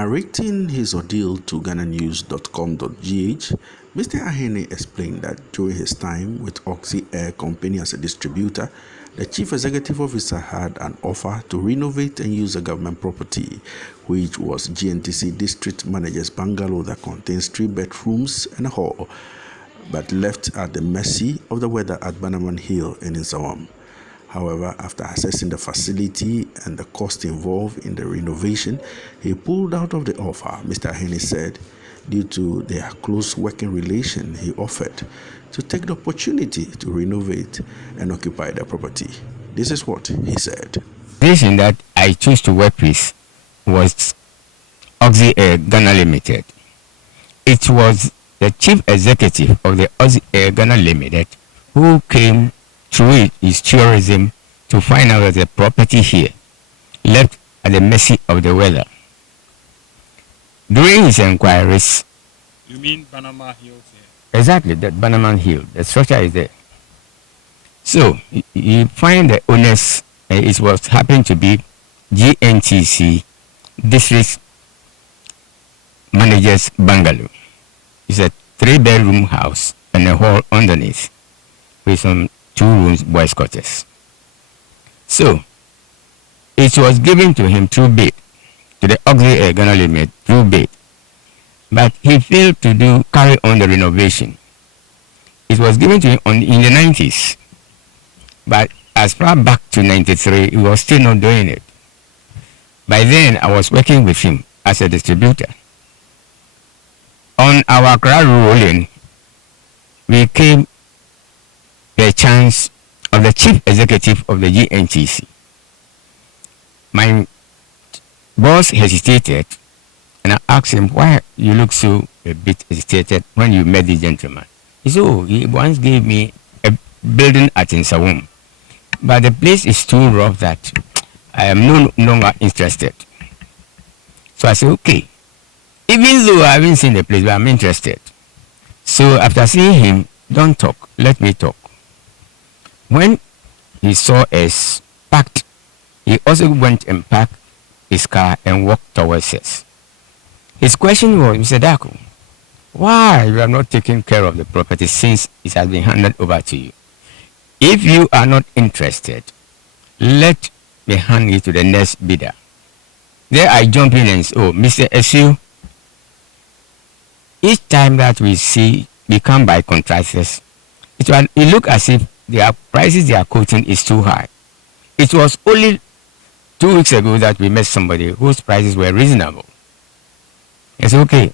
Narrating his ordeal to GhanaNews.com.gh, Mr. Ahene explained that during his time with Oxy Air Company as a distributor, the chief executive officer had an offer to renovate and use a government property, which was GNTC district manager's bungalow that contains 3 bedrooms and a hall, but left at the mercy of the weather at Bannerman Hill in Nsawam. However, after assessing the facility and the cost involved in the renovation, he pulled out of the offer. Mr. Ahene said, due to their close working relation, he offered to take the opportunity to renovate and occupy the property. This is what he said. The organization that I chose to work with was Oxy Air Ghana Limited. It was the chief executive of the Oxy Air Ghana Limited who came through his tourism to find out that the property here left at the mercy of the weather. During his inquiries, you mean Bannerman Hill here? Exactly, that Bannerman Hill, the structure is there. So you find the owners, it was happened to be GNTC district manager's bungalow. It's a 3-bedroom house and a hall underneath with some 2 rooms boys' quarters. So it was given to him through bid, to the Oxy Air Ghana Limited through bid, but he failed to carry on the renovation. It was given to him in the 90s, but as far back to 93, he was still not doing it. By then, I was working with him as a distributor. On our crowd rolling, we came the chance of the chief executive of the GNTC. My boss hesitated, and I asked him, why you look so a bit hesitated when you met the gentleman? He said, oh, he once gave me a building at Nsawam, but the place is too rough that I am no longer interested. So I said, okay, even though I haven't seen the place, but I'm interested. So after seeing him, don't talk, let me talk. When he saw us packed, he also went and parked his car and walked towards us. His question was, Mr. Daku, why you are not taking care of the property since it has been handed over to you? If you are not interested, let me hand it to the next bidder. There I jump in and say, oh, Mr. Esu, each time that we come by contractors, it look as if their prices they are quoting is too high. It was only 2 weeks ago that we met somebody whose prices were reasonable. It's okay,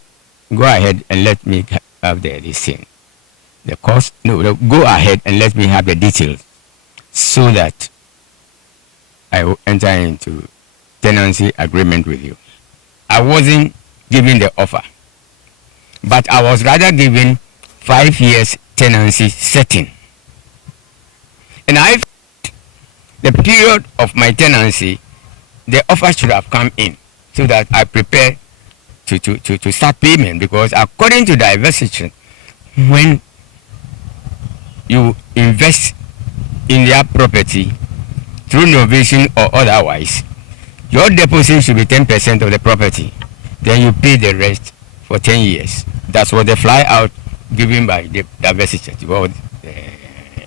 go ahead and let me have this thing. The cost, no, go ahead and let me have the details so that I will enter into tenancy agreement with you. I wasn't given the offer, but I was rather given 5 years tenancy setting. And the period of my tenancy, the offer should have come in so that I prepare to start payment, because according to diversity, when you invest in their property through renovation or otherwise, your deposit should be 10% of the property. Then you pay the rest for 10 years. That's what the fly out given by the diversity, the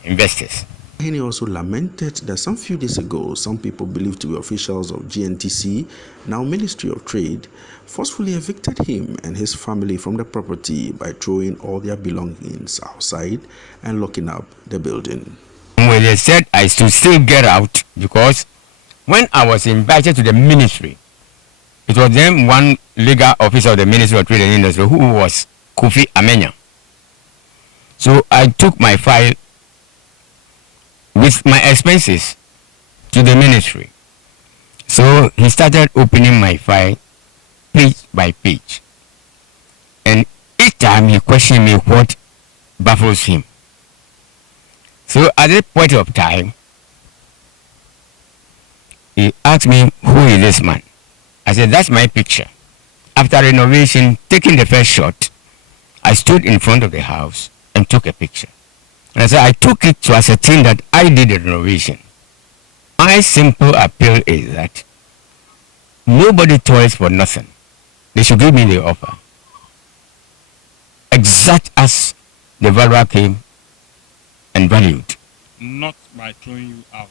investors. He also lamented that some few days ago, some people believed to be officials of GNTC, now Ministry of Trade, forcefully evicted him and his family from the property by throwing all their belongings outside and locking up the building. When they said I should still get out, because when I was invited to the ministry, it was then one legal officer of the Ministry of Trade and Industry who was Kofi Amenya. So I took my file with my expenses to the ministry. So he started opening my file page by page. And each time he questioned me what baffles him. So at that point of time, he asked me, who is this man? I said, that's my picture. After renovation, taking the first shot, I stood in front of the house and took a picture. And I said, I took it to ascertain that I did the renovation. My simple appeal is that nobody toils for nothing. They should give me the offer. Exact as the valuer came and valued. Not by throwing you out.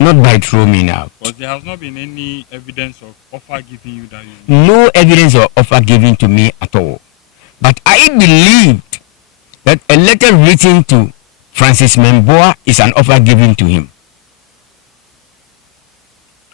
Not by throwing me out. Because there has not been any evidence of offer giving you that you No evidence of offer given to me at all. But I believed that a letter written to Francis Memboa is an offer given to him.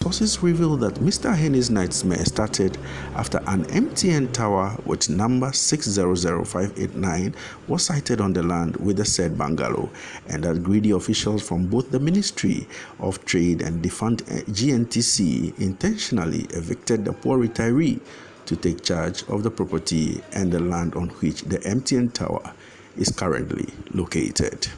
Sources reveal that Mr. Ahene's nightmare started after an MTN tower with number 600589 was sighted on the land with the said bungalow, and that greedy officials from both the Ministry of Trade and defunct GNTC intentionally evicted the poor retiree to take charge of the property and the land on which the MTN tower is currently located.